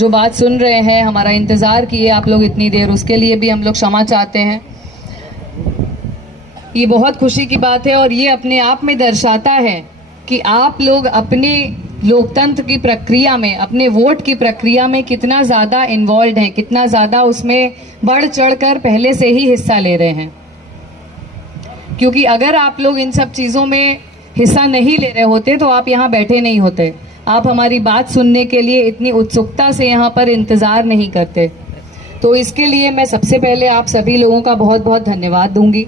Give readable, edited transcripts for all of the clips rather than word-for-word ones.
जो बात सुन रहे हैं, हमारा इंतज़ार किए आप लोग इतनी देर, उसके लिए भी हम लोग क्षमा चाहते हैं। ये बहुत खुशी की बात है और ये अपने आप में दर्शाता है कि आप लोग अपने लोकतंत्र की प्रक्रिया में, अपने वोट की प्रक्रिया में कितना ज़्यादा इन्वॉल्व हैं, कितना ज़्यादा उसमें बढ़ चढ़कर पहले से ही हिस्सा ले रहे हैं। क्योंकि अगर आप लोग इन सब चीज़ों में हिस्सा नहीं ले रहे होते तो आप यहाँ बैठे नहीं होते, आप हमारी बात सुनने के लिए इतनी उत्सुकता से यहाँ पर इंतज़ार नहीं करते। तो इसके लिए मैं सबसे पहले आप सभी लोगों का बहुत बहुत धन्यवाद दूंगी।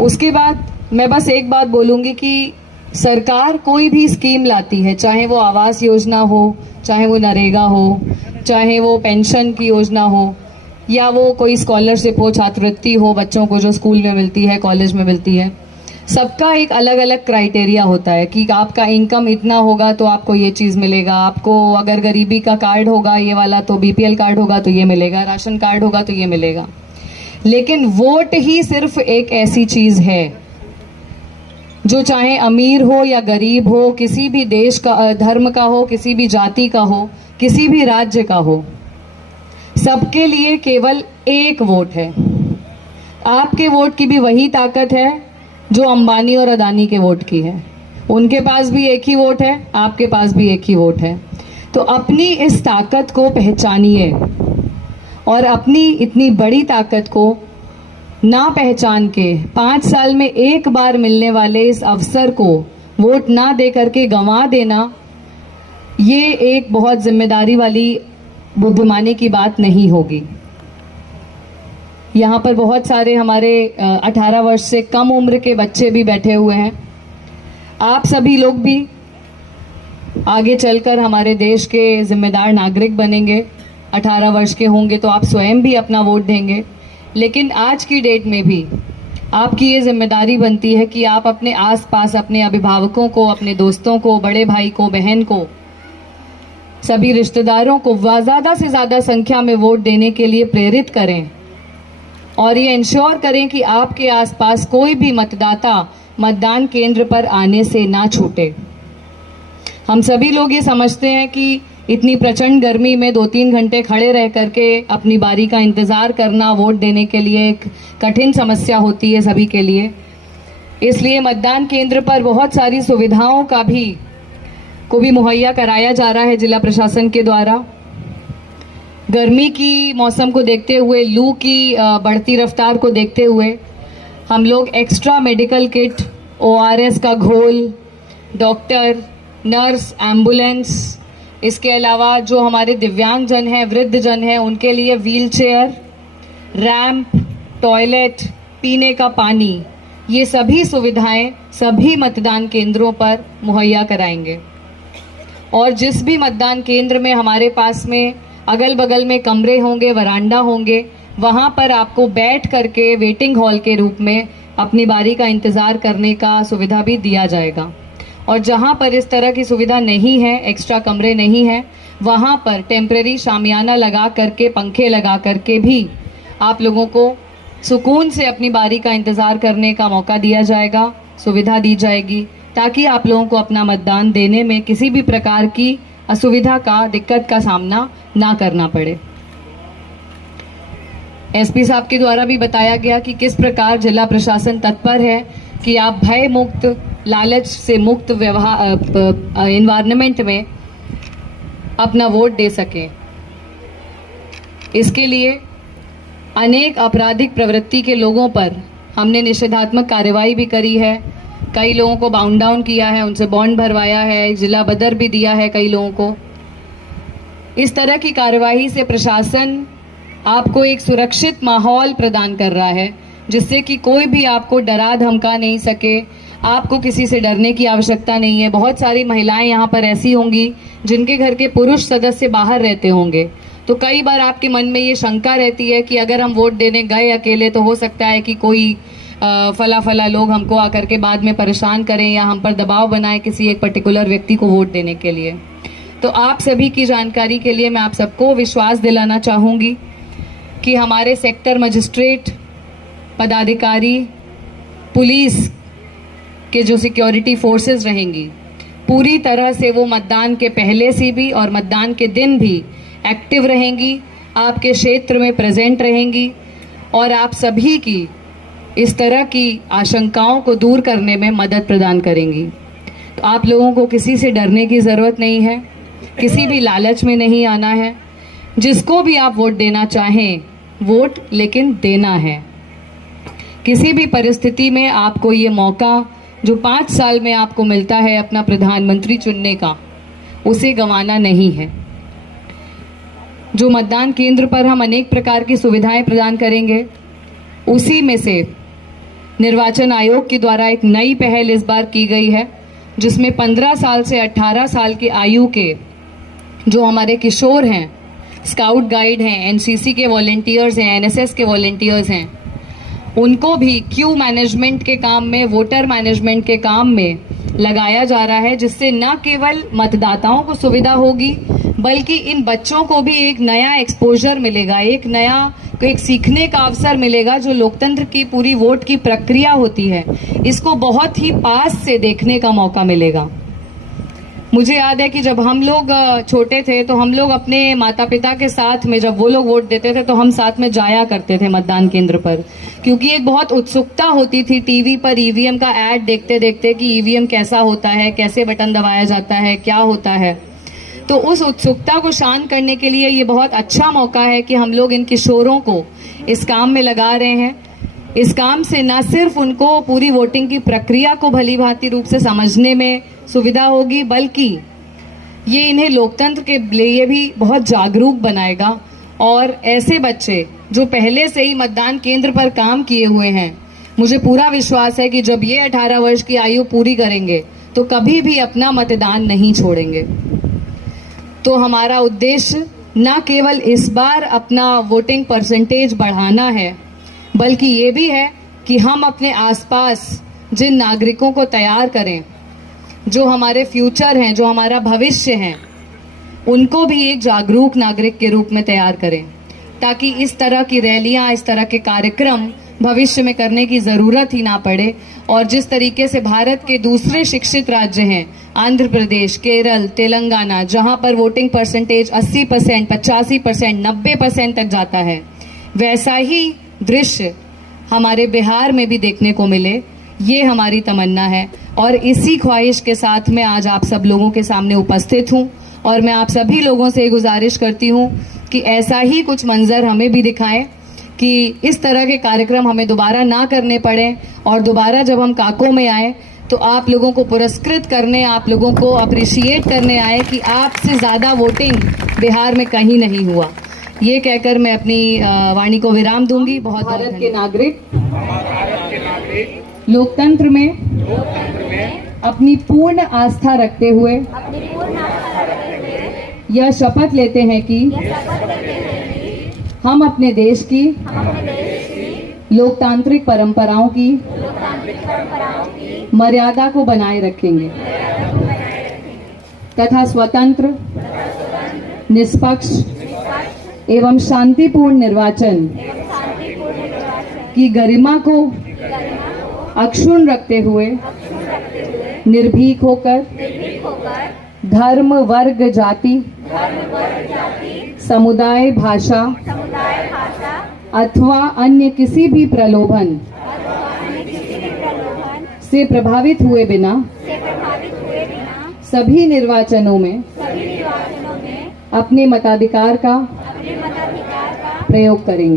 उसके बाद मैं बस एक बात बोलूँगी कि सरकार कोई भी स्कीम लाती है, चाहे वो आवास योजना हो, चाहे वो नरेगा हो, चाहे वो पेंशन की योजना हो, या वो कोई स्कॉलरशिप हो, छात्रवृत्ति हो बच्चों को जो स्कूल में मिलती है, कॉलेज में मिलती है, सबका एक अलग अलग क्राइटेरिया होता है कि आपका इनकम इतना होगा तो आपको ये चीज़ मिलेगा, आपको अगर गरीबी का कार्ड होगा ये वाला तो बीपीएल कार्ड होगा तो ये मिलेगा, राशन कार्ड होगा तो ये मिलेगा। लेकिन वोट ही सिर्फ एक ऐसी चीज़ है जो चाहे अमीर हो या गरीब हो, किसी भी देश का, धर्म का हो, किसी भी जाति का हो, किसी भी राज्य का हो, सबके लिए केवल एक वोट है। आपके वोट की भी वही ताकत है जो अंबानी और अदानी के वोट की है। उनके पास भी एक ही वोट है, आपके पास भी एक ही वोट है। तो अपनी इस ताकत को पहचानिए और अपनी इतनी बड़ी ताकत को ना पहचान के 5 साल में एक बार मिलने वाले इस अवसर को वोट ना दे करके गंवा देना, ये एक बहुत जिम्मेदारी वाली बुद्धिमानी की बात नहीं होगी। यहाँ पर बहुत सारे हमारे 18 वर्ष से कम उम्र के बच्चे भी बैठे हुए हैं। आप सभी लोग भी आगे चलकर हमारे देश के जिम्मेदार नागरिक बनेंगे। 18 वर्ष के होंगे तो आप स्वयं भी अपना वोट देंगे। लेकिन आज की डेट में भी आपकी ये जिम्मेदारी बनती है कि आप अपने आसपास अपने अभिभावकों को, अपने दोस्तों को, बड़े भाई को, बहन को, सभी रिश्तेदारों को ज़्यादा से ज़्यादा संख्या में वोट देने के लिए प्रेरित करें और ये इंश्योर करें कि आपके आसपास कोई भी मतदाता मतदान केंद्र पर आने से ना छूटे। हम सभी लोग ये समझते हैं कि इतनी प्रचंड गर्मी में 2-3 घंटे खड़े रह करके अपनी बारी का इंतज़ार करना वोट देने के लिए एक कठिन समस्या होती है सभी के लिए। इसलिए मतदान केंद्र पर बहुत सारी सुविधाओं का भी मुहैया कराया जा रहा है जिला प्रशासन के द्वारा। गर्मी की मौसम को देखते हुए, लू की बढ़ती रफ्तार को देखते हुए हम लोग एक्स्ट्रा मेडिकल किट, ORS का घोल, डॉक्टर, नर्स, एम्बुलेंस, इसके अलावा जो हमारे दिव्यांग जन हैं, वृद्ध जन हैं, उनके लिए व्हील चेयर, रैंप, टॉयलेट, पीने का पानी, ये सभी सुविधाएं सभी मतदान केंद्रों पर मुहैया कराएंगे। और जिस भी मतदान केंद्र में हमारे पास में अगल बगल में कमरे होंगे, वरांडा होंगे, वहाँ पर आपको बैठ करके वेटिंग हॉल के रूप में अपनी बारी का इंतज़ार करने का सुविधा भी दिया जाएगा। और जहाँ पर इस तरह की सुविधा नहीं है, एक्स्ट्रा कमरे नहीं है, वहाँ पर टेम्परेरी शामियाना लगा करके, पंखे लगा करके भी आप लोगों को सुकून से अपनी बारी का इंतज़ार करने का मौका दिया जाएगा, सुविधा दी जाएगी, ताकि आप लोगों को अपना मतदान देने में किसी भी प्रकार की असुविधा का, दिक्कत का सामना ना करना पड़े। एसपी साहब के द्वारा भी बताया गया कि किस प्रकार जिला प्रशासन तत्पर है कि आप भय मुक्त, लालच से मुक्त व्यवहार एनवायरनमेंट में अपना वोट दे सकें। इसके लिए अनेक आपराधिक प्रवृत्ति के लोगों पर हमने निषेधात्मक कार्रवाई भी करी है, कई लोगों को बाउंड डाउन किया है, उनसे बॉन्ड भरवाया है, जिला बदर भी दिया है कई लोगों को। इस तरह की कार्रवाई से प्रशासन आपको एक सुरक्षित माहौल प्रदान कर रहा है, जिससे कि कोई भी आपको डरा धमका नहीं सके, आपको किसी से डरने की आवश्यकता नहीं है। बहुत सारी महिलाएं यहाँ पर ऐसी होंगी जिनके घर के पुरुष सदस्य बाहर रहते होंगे, तो कई बार आपके मन में ये शंका रहती है कि अगर हम वोट देने गए अकेले तो हो सकता है कि कोई फला लोग हमको आकर के बाद में परेशान करें या हम पर दबाव बनाएं किसी एक पर्टिकुलर व्यक्ति को वोट देने के लिए। तो आप सभी की जानकारी के लिए मैं आप सबको विश्वास दिलाना चाहूँगी कि हमारे सेक्टर मजिस्ट्रेट, पदाधिकारी, पुलिस के जो सिक्योरिटी फोर्सेस रहेंगी, पूरी तरह से वो मतदान के पहले से भी और मतदान के दिन भी एक्टिव रहेंगी, आपके क्षेत्र में प्रेजेंट रहेंगी और आप सभी की इस तरह की आशंकाओं को दूर करने में मदद प्रदान करेंगी। तो आप लोगों को किसी से डरने की ज़रूरत नहीं है, किसी भी लालच में नहीं आना है। जिसको भी आप वोट देना चाहें, वोट लेकिन देना है। किसी भी परिस्थिति में आपको ये मौका जो 5 साल में आपको मिलता है अपना प्रधानमंत्री चुनने का, उसे गंवाना नहीं है। जो मतदान केंद्र पर हम अनेक प्रकार की सुविधाएं प्रदान करेंगे, उसी में से निर्वाचन आयोग के द्वारा एक नई पहल इस बार की गई है, जिसमें 15 साल से 18 साल की आयु के जो हमारे किशोर हैं, स्काउट गाइड हैं, एनसीसी के वॉलेंटियर्स हैं, एनएसएस के वॉलेंटियर्स हैं, उनको भी क्यू मैनेजमेंट के काम में, वोटर मैनेजमेंट के काम में लगाया जा रहा है, जिससे न केवल मतदाताओं को सुविधा होगी बल्कि इन बच्चों को भी एक नया एक्सपोजर मिलेगा, एक सीखने का अवसर मिलेगा। जो लोकतंत्र की पूरी वोट की प्रक्रिया होती है, इसको बहुत ही पास से देखने का मौका मिलेगा। मुझे याद है कि जब हम लोग छोटे थे तो हम लोग अपने माता पिता के साथ में, जब वो लोग वोट देते थे तो हम साथ में जाया करते थे मतदान केंद्र पर, क्योंकि एक बहुत उत्सुकता होती थी टीवी पर ईवीएम का ऐड देखते देखते कि ईवीएम कैसा होता है, कैसे बटन दबाया जाता है, क्या होता है। तो उस उत्सुकता को शांत करने के लिए ये बहुत अच्छा मौका है कि हम लोग इन किशोरों को इस काम में लगा रहे हैं। इस काम से न सिर्फ उनको पूरी वोटिंग की प्रक्रिया को भली भांति रूप से समझने में सुविधा होगी, बल्कि ये इन्हें लोकतंत्र के लिए भी बहुत जागरूक बनाएगा। और ऐसे बच्चे जो पहले से ही मतदान केंद्र पर काम किए हुए हैं, मुझे पूरा विश्वास है कि जब ये 18 वर्ष की आयु पूरी करेंगे तो कभी भी अपना मतदान नहीं छोड़ेंगे। तो हमारा उद्देश्य न केवल इस बार अपना वोटिंग परसेंटेज बढ़ाना है, बल्कि ये भी है कि हम अपने आसपास जिन नागरिकों को तैयार करें, जो हमारे फ्यूचर हैं, जो हमारा भविष्य है, उनको भी एक जागरूक नागरिक के रूप में तैयार करें, ताकि इस तरह की रैलियां, इस तरह के कार्यक्रम भविष्य में करने की ज़रूरत ही ना पड़े। और जिस तरीके से भारत के दूसरे शिक्षित राज्य हैं, आंध्र प्रदेश, केरल, तेलंगाना, जहां पर वोटिंग परसेंटेज 80%, 85%, 90% तक जाता है, वैसा ही दृश्य हमारे बिहार में भी देखने को मिले, ये हमारी तमन्ना है। और इसी ख्वाहिश के साथ मैं आज आप सब लोगों के सामने उपस्थित हूँ और मैं आप सभी लोगों से गुजारिश करती हूँ कि ऐसा ही कुछ मंजर हमें भी दिखाएं, कि इस तरह के कार्यक्रम हमें दोबारा ना करने पड़े और दोबारा जब हम काको में आए तो आप लोगों को पुरस्कृत करने, आप लोगों को अप्रिशिएट करने आए कि आपसे ज़्यादा वोटिंग बिहार में कहीं नहीं हुआ। ये कहकर मैं अपनी वाणी को विराम दूंगी। बहुत भारत के नागरिक लोकतंत्र में अपनी पूर्ण आस्था रखते हुए यह शपथ लेते हैं कि हम अपने देश की लोकतांत्रिक परंपराओं की मर्यादा को बनाए रखेंगे तथा स्वतंत्र, निष्पक्ष एवं शांतिपूर्ण निर्वाचन की गरिमा को अक्षुण्ण रखते हुए निर्भीक होकर धर्म, वर्ग, जाति, समुदाय, भाषा अथवा अन्य किसी भी प्रलोभन से प्रभावित हुए बिना सभी निर्वाचनों में अपने मताधिकार का प्रयोग करेंगे।